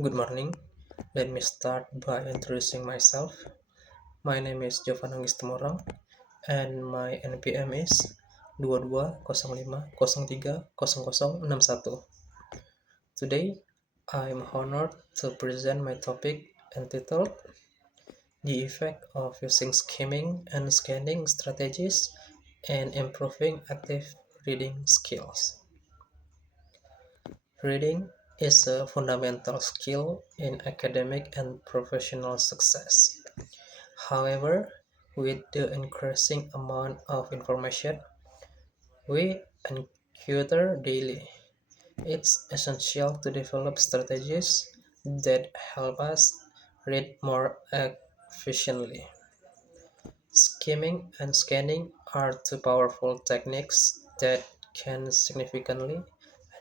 Good morning. Let me start by introducing myself. My name is Jovan Anggis Tumorang and my NPM is 2205030061. Today, I'm honored to present my topic entitled The Effect of Using Skimming and Scanning Strategies and Improving Active Reading Skills. Reading is a fundamental skill in academic and professional success. However, with the increasing amount of information we encounter daily, it's essential to develop strategies that help us read more efficiently. Skimming and scanning are two powerful techniques that can significantly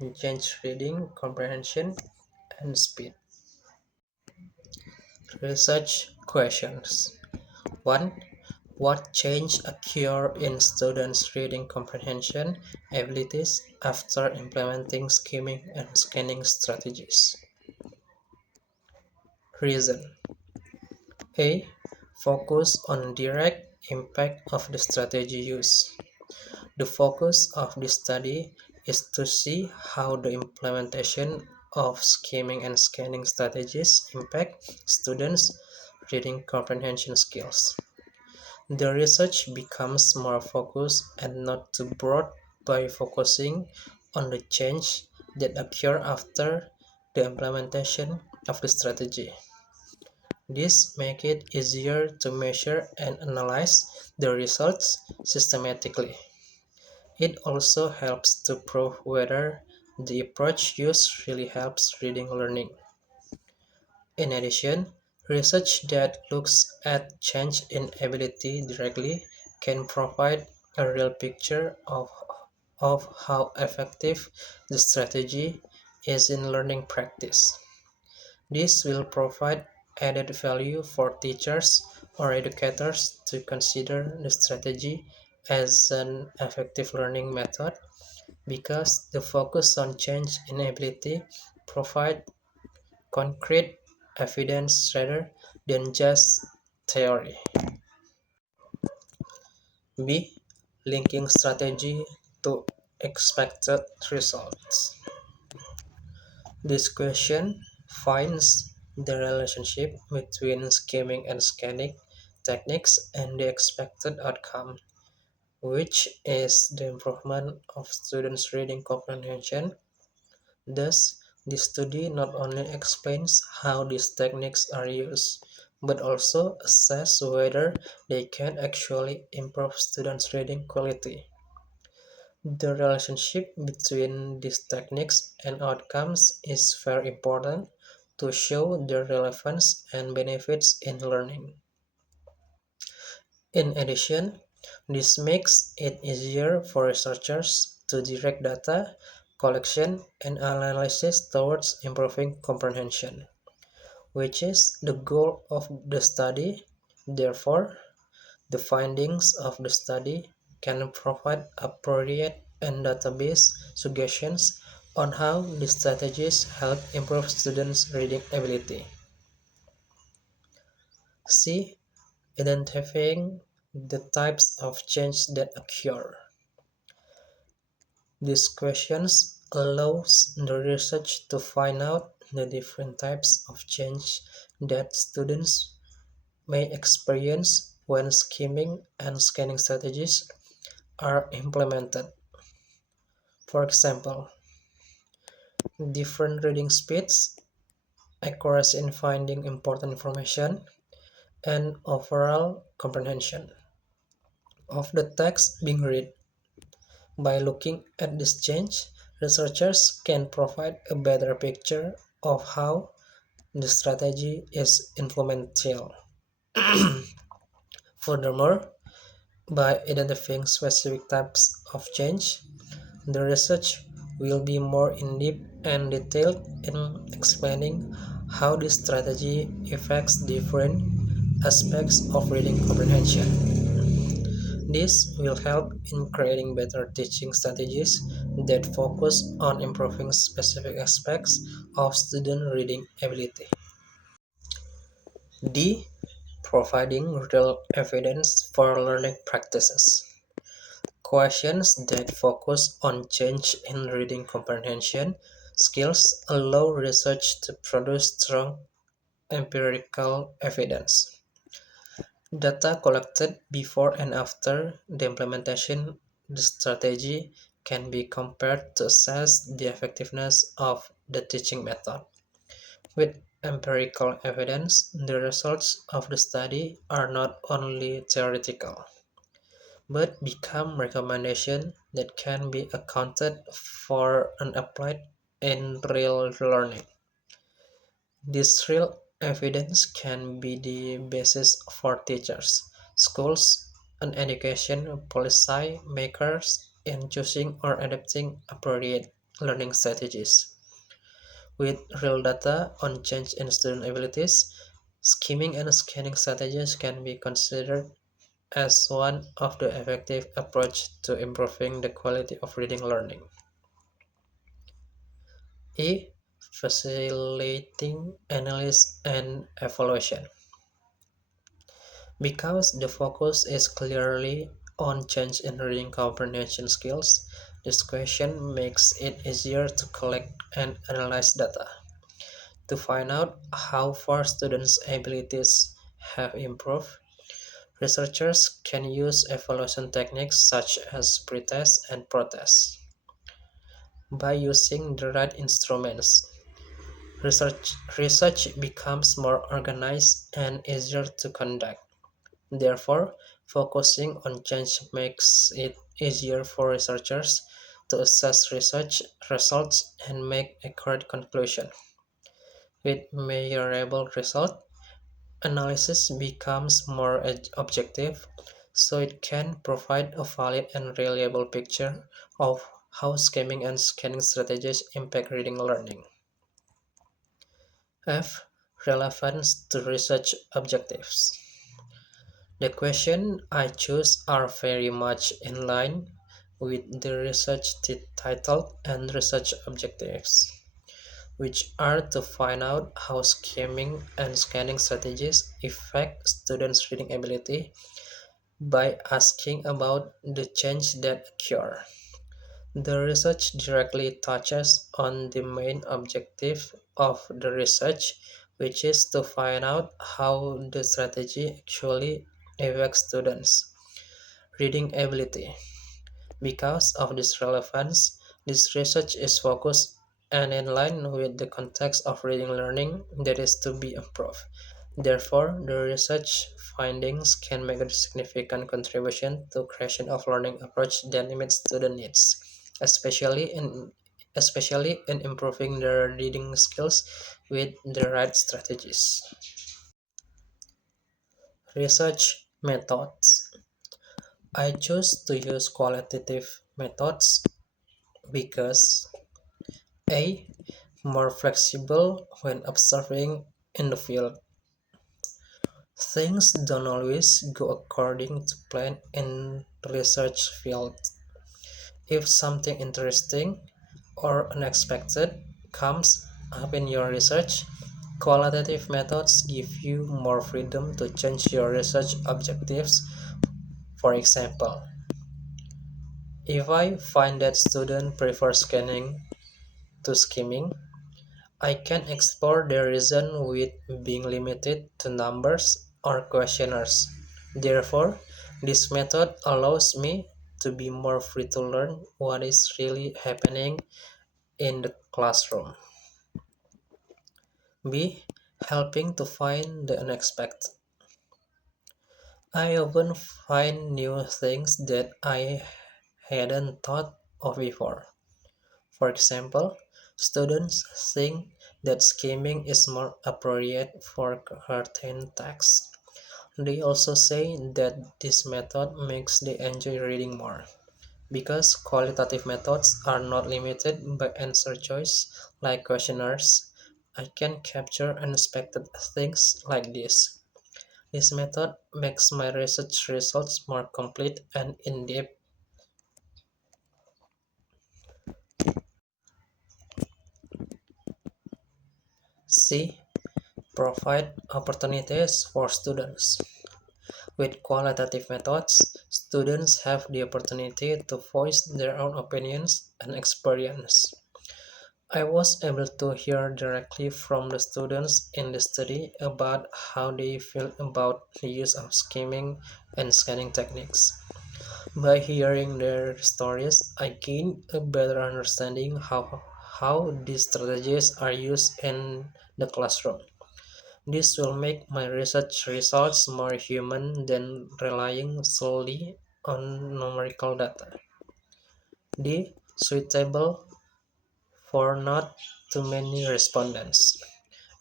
enhance reading comprehension and speed. Research questions 1. What change occur in students' reading comprehension abilities after implementing skimming and scanning strategies? Reason A. Focus on direct impact of the strategy use. The focus of this study is to see how the implementation of skimming and scanning strategies impact students' reading comprehension skills. The research becomes more focused and not too broad by focusing on the change that occur after the implementation of the strategy. This makes it easier to measure and analyze the results systematically. It also helps to prove whether the approach used really helps reading learning. In addition, research that looks at change in ability directly can provide a real picture of how effective the strategy is in learning practice. This will provide added value for teachers or educators to consider the strategy as an effective learning method because the focus on change in ability provide concrete evidence rather than just theory. B. Linking strategy to expected results. This question finds the relationship between skimming and scanning techniques and the expected outcome, which is the improvement of students' reading comprehension. Thus, this study not only explains how these techniques are used, but also assess whether they can actually improve students' reading quality. The relationship between these techniques and outcomes is very important to show their relevance and benefits in learning. In addition, this makes it easier for researchers to direct data collection and analysis towards improving comprehension, which is the goal of the study. Therefore, the findings of the study can provide appropriate and database suggestions on how the strategies help improve students' reading ability. C. Identifying the types of change that occur. These questions allows the research to find out the different types of change that students may experience when skimming and scanning strategies are implemented. For example, different reading speeds, accuracy in finding important information, and overall comprehension of the text being read. By looking at this change, researchers can provide a better picture of how the strategy is implemented. Furthermore, by identifying specific types of change, the research will be more in-depth and detailed in explaining how this strategy affects different aspects of reading comprehension. This will help in creating better teaching strategies that focus on improving specific aspects of student reading ability. D. Providing real evidence for learning practices. Questions that focus on change in reading comprehension skills allow research to produce strong empirical evidence. Data collected before and after the implementation the strategy can be compared to assess the effectiveness of the teaching method. With empirical evidence, the results of the study are not only theoretical, but become recommendations that can be accounted for and applied in real learning. This real evidence can be the basis for teachers, schools, and education policy makers in choosing or adopting appropriate learning strategies. With real data on change in student abilities, skimming and scanning strategies can be considered as one of the effective approaches to improving the quality of reading learning. E. Facilitating analysis and evaluation. Because the focus is clearly on change in reading comprehension skills, this question makes it easier to collect and analyze data. To find out how far students' abilities have improved, researchers can use evaluation techniques such as pretest and protest. By using the right instruments, research becomes more organized and easier to conduct. Therefore, focusing on change makes it easier for researchers to assess research results and make accurate conclusions. With measurable results, analysis becomes more objective, so it can provide a valid and reliable picture of how skimming and scanning strategies impact reading learning. F. Relevance to research objectives. The questions I choose are very much in line with the research title and research objectives, which are to find out how skimming and scanning strategies affect students' reading ability by asking about the change that occur. The research directly touches on the main objective of the research, which is to find out how the strategy actually affects students' reading ability. Because of this relevance, this research is focused and in line with the context of reading learning that is to be improved. Therefore, the research findings can make a significant contribution to creation of learning approach that meets student needs, especially in improving their reading skills with the right strategies. Research methods. I choose to use qualitative methods because A. More flexible when observing in the field. Things don't always go according to plan in research fields. If something interesting or unexpected comes up in your research, qualitative methods give you more freedom to change your research objectives. For example, if I find that students prefer scanning to skimming, I can explore the reason with being limited to numbers or questionnaires. Therefore, this method allows me to be more free to learn what is really happening in the classroom. B. Helping to find the unexpected. I often find new things that I hadn't thought of before. For example, students think that skimming is more appropriate for certain texts. They also say that this method makes they enjoy reading more. Because qualitative methods are not limited by answer choice like questionnaires, I can capture unexpected things like this. This method makes my research results more complete and in-depth. C. Provide opportunities for students. With qualitative methods, students have the opportunity to voice their own opinions and experience. I was able to hear directly from the students in the study about how they feel about the use of skimming and scanning techniques. By hearing their stories, I gained a better understanding how these strategies are used in the classroom. This will make my research results more human than relying solely on numerical data. D. Suitable for not too many respondents.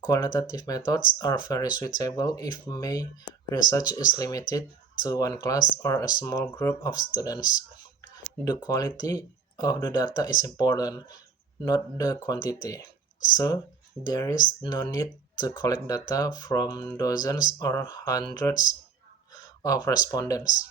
Qualitative methods are very suitable if my research is limited to one class or a small group of students. The quality of the data is important, not the quantity. So, there is no need to collect data from dozens or hundreds of respondents.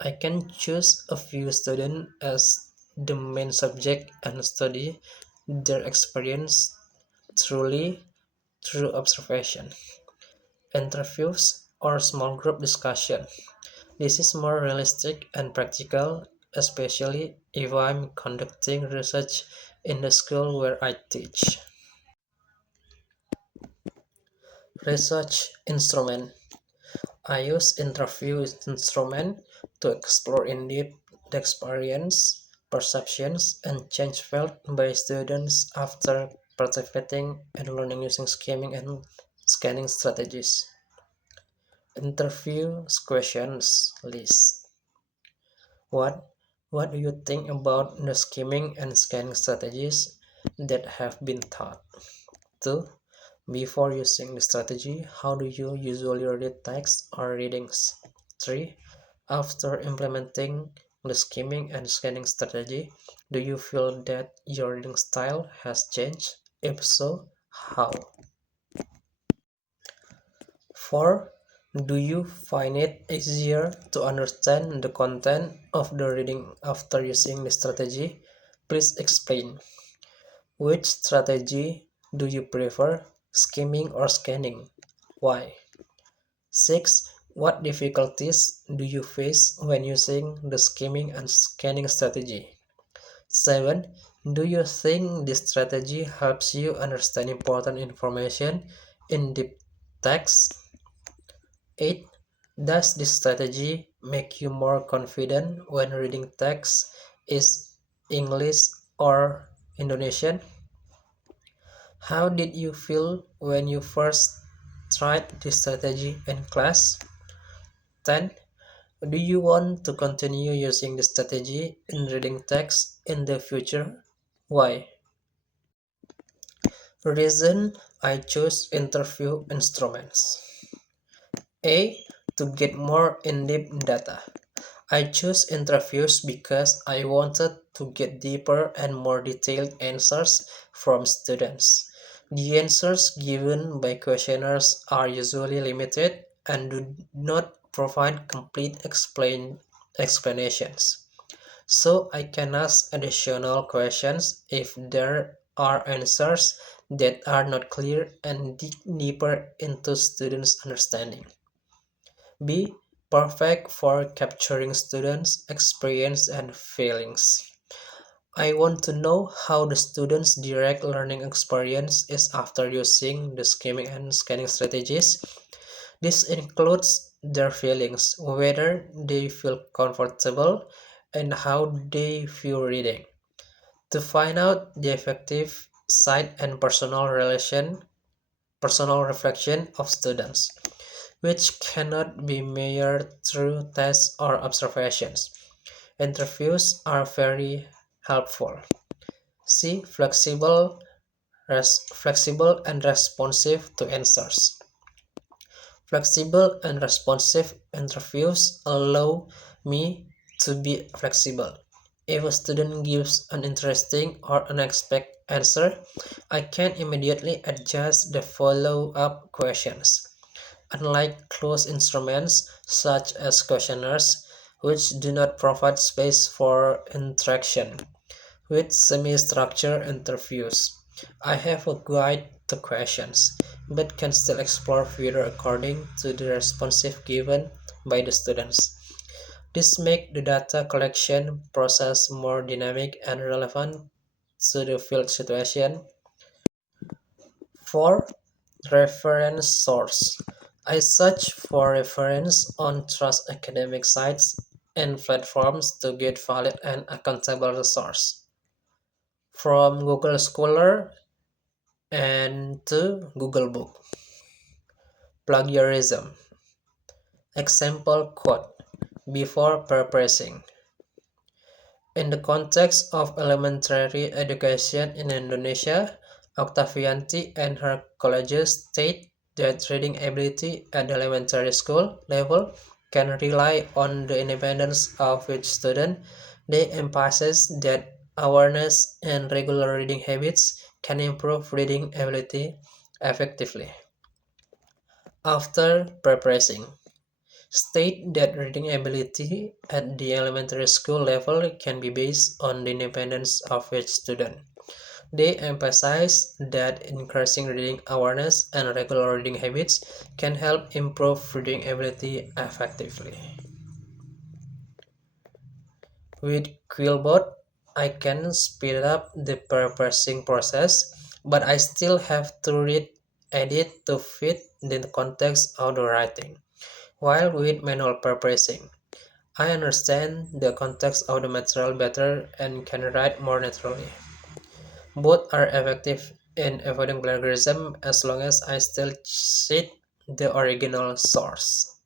I can choose a few students as the main subject and study their experience truly through observation, interviews, or small group discussion. This is more realistic and practical, especially if I'm conducting research in the school where I teach. Research instrument. I use interview instrument to explore in depth the experience, perceptions, and change felt by students after participating and learning using skimming and scanning strategies. Interview questions list. What What do you think about the skimming and scanning strategies that have been taught? 2. Before using the strategy, how do you usually read text or readings? 3. After implementing the skimming and scanning strategy, do you feel that your reading style has changed? If so, how? 4. Do you find it easier to understand the content of the reading after using the strategy? Please explain. Which strategy do you prefer, skimming or scanning? Why? 6. What difficulties do you face when using the skimming and scanning strategy? 7. Do you think this strategy helps you understand important information in deep text? 8. Does this strategy make you more confident when reading text is English or Indonesian? How did you feel when you first tried this strategy in class? 10. Do you want to continue using this strategy in reading text in the future? Why? Reason I chose interview instruments. A. To get more in-depth data. I chose interviews because I wanted to get deeper and more detailed answers from students. The answers given by questionnaires are usually limited and do not provide complete explanations. So I can ask additional questions if there are answers that are not clear and dig deeper into students' understanding. B. Perfect for capturing students' experience and feelings. I want to know how the students' direct learning experience is after using the skimming and scanning strategies. This includes their feelings, whether they feel comfortable, and how they view reading. To find out the effective side and personal reflection of students, which cannot be measured through tests or observations. Interviews are very helpful. C. Flexible and responsive to answers. Flexible and responsive interviews allow me to be flexible. If a student gives an interesting or unexpected answer, I can immediately adjust the follow-up questions. Unlike closed instruments such as questionnaires, which do not provide space for interaction, with semi-structured interviews, I have a guide to questions, but can still explore further according to the responsive given by the students. This makes the data collection process more dynamic and relevant to the field situation. 4. Reference source. I search for reference on trust academic sites and platforms to get valid and accountable resource. From Google Scholar and to Google Book. Plagiarism. Example quote before paraphrasing. In the context of elementary education in Indonesia, Octavianti and her colleagues state that reading ability at the elementary school level can rely on the independence of each student. They emphasize that awareness and regular reading habits can improve reading ability effectively. After paraphrasing, state that reading ability at the elementary school level can be based on the independence of each student. They emphasize that increasing reading awareness and regular reading habits can help improve reading ability effectively. With Quillbot, I can speed up the paraphrasing process, but I still have to read, edit to fit the context of the writing. While with manual paraphrasing, I understand the context of the material better and can write more naturally. Both are effective in avoiding plagiarism as long as I still cite the original source.